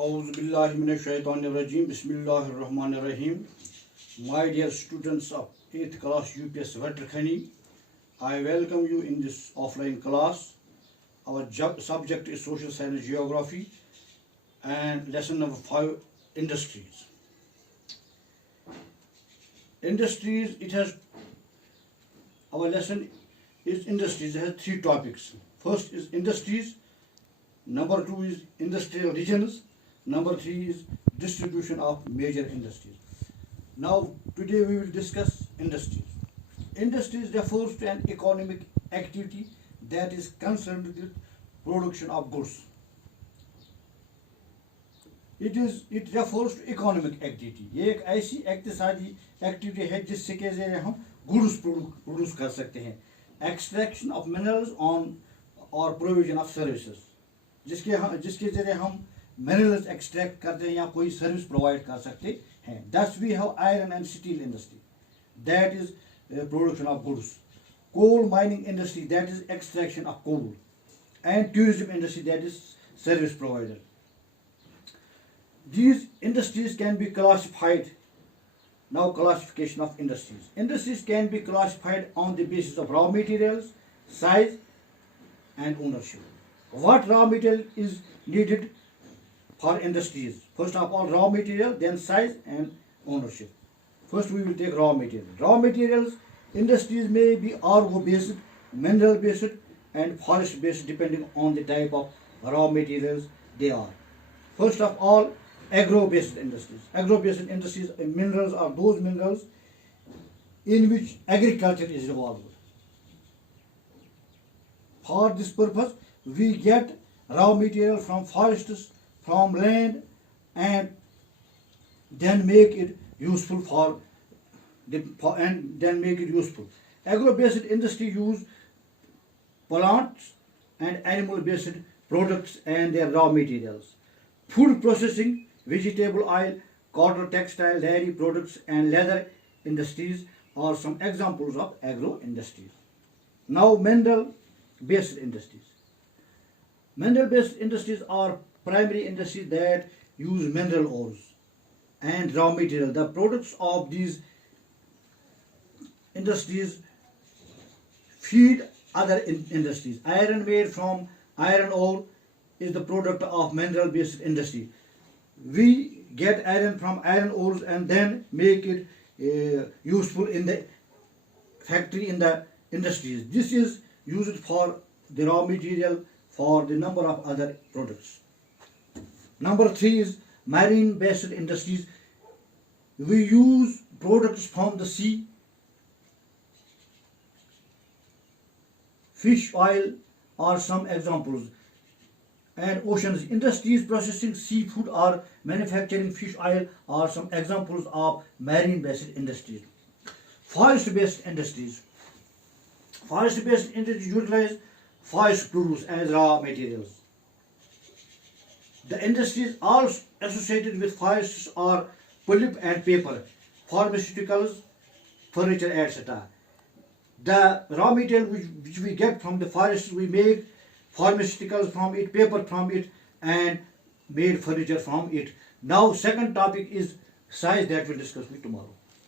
Auzubillahiminash-shaytanir-rajim. Bismillahir-rahmanir-rahim. My dear students of 8th class UPS Vetrakhani, I welcome you in this offline class. Our subject is Social Science Geography and lesson number 5, Industries. Industries, our lesson is Industries. It has 3 topics. First is Industries, number 2 is Industrial Regions, number 3 is Distribution of Major Industries. Now today we will discuss industries. Industries refers to an economic activity that is concerned with production of goods. It refers to economic activity. ये एक ऐसी इक्तिसादी activity है जिससे के जरिए हम goods produce कर सकते हैं. एक्सट्रैक्शन ऑफ मिनरल्स ऑन और प्रोविजन ऑफ सर्विसेज, जिसके जरिए हम मिनरल्स एक्सट्रैक्ट करते हैं या कोई सर्विस प्रोवाइड कर सकते हैं. Thus we have iron and steel industry, that is production of goods. Coal mining industry, that is extraction of coal. And tourism industry, that is service provider. These industries can be classified. Now classification of industries. Industries can be classified on the basis of raw materials, size and ownership. What raw material is needed for industries? First of all, raw material, then size and ownership. First we will take raw material. Raw materials, industries may be RO based, mineral based and forest based depending on the type of raw materials they are. First of all, agro based industries. Agro based industries, minerals are those minerals in which agriculture is involved. For this purpose, we get raw material from forests, from land, and then make it useful Agro-based industry use plants and animal-based products and their raw materials. Food processing, vegetable oil, cotton, textile, dairy products, and leather industries are some examples of agro-industries. Now, mineral-based industries. Mineral-based industries are primary industries that use mineral ores and raw material. The products of these industries feed other industries. Iron made from iron ore is the product of mineral-based industry. We get iron from iron ores and then make it useful in the factory, in the industries. This is used for the raw material for the number of other products. Number 3 is marine-based industries. We use products from the sea. Fish oil are some examples. And oceans. Industries processing seafood or manufacturing fish oil are some examples of marine-based industries. Forest-based industries. Forest-based industries utilize forest produce as raw materials. The industries all associated with forests are pulp and paper, pharmaceuticals, furniture, etc. The raw material which we get from the forests, we make pharmaceuticals from it, paper from it, and made furniture from it. Now, second topic is size, that we'll discuss with tomorrow.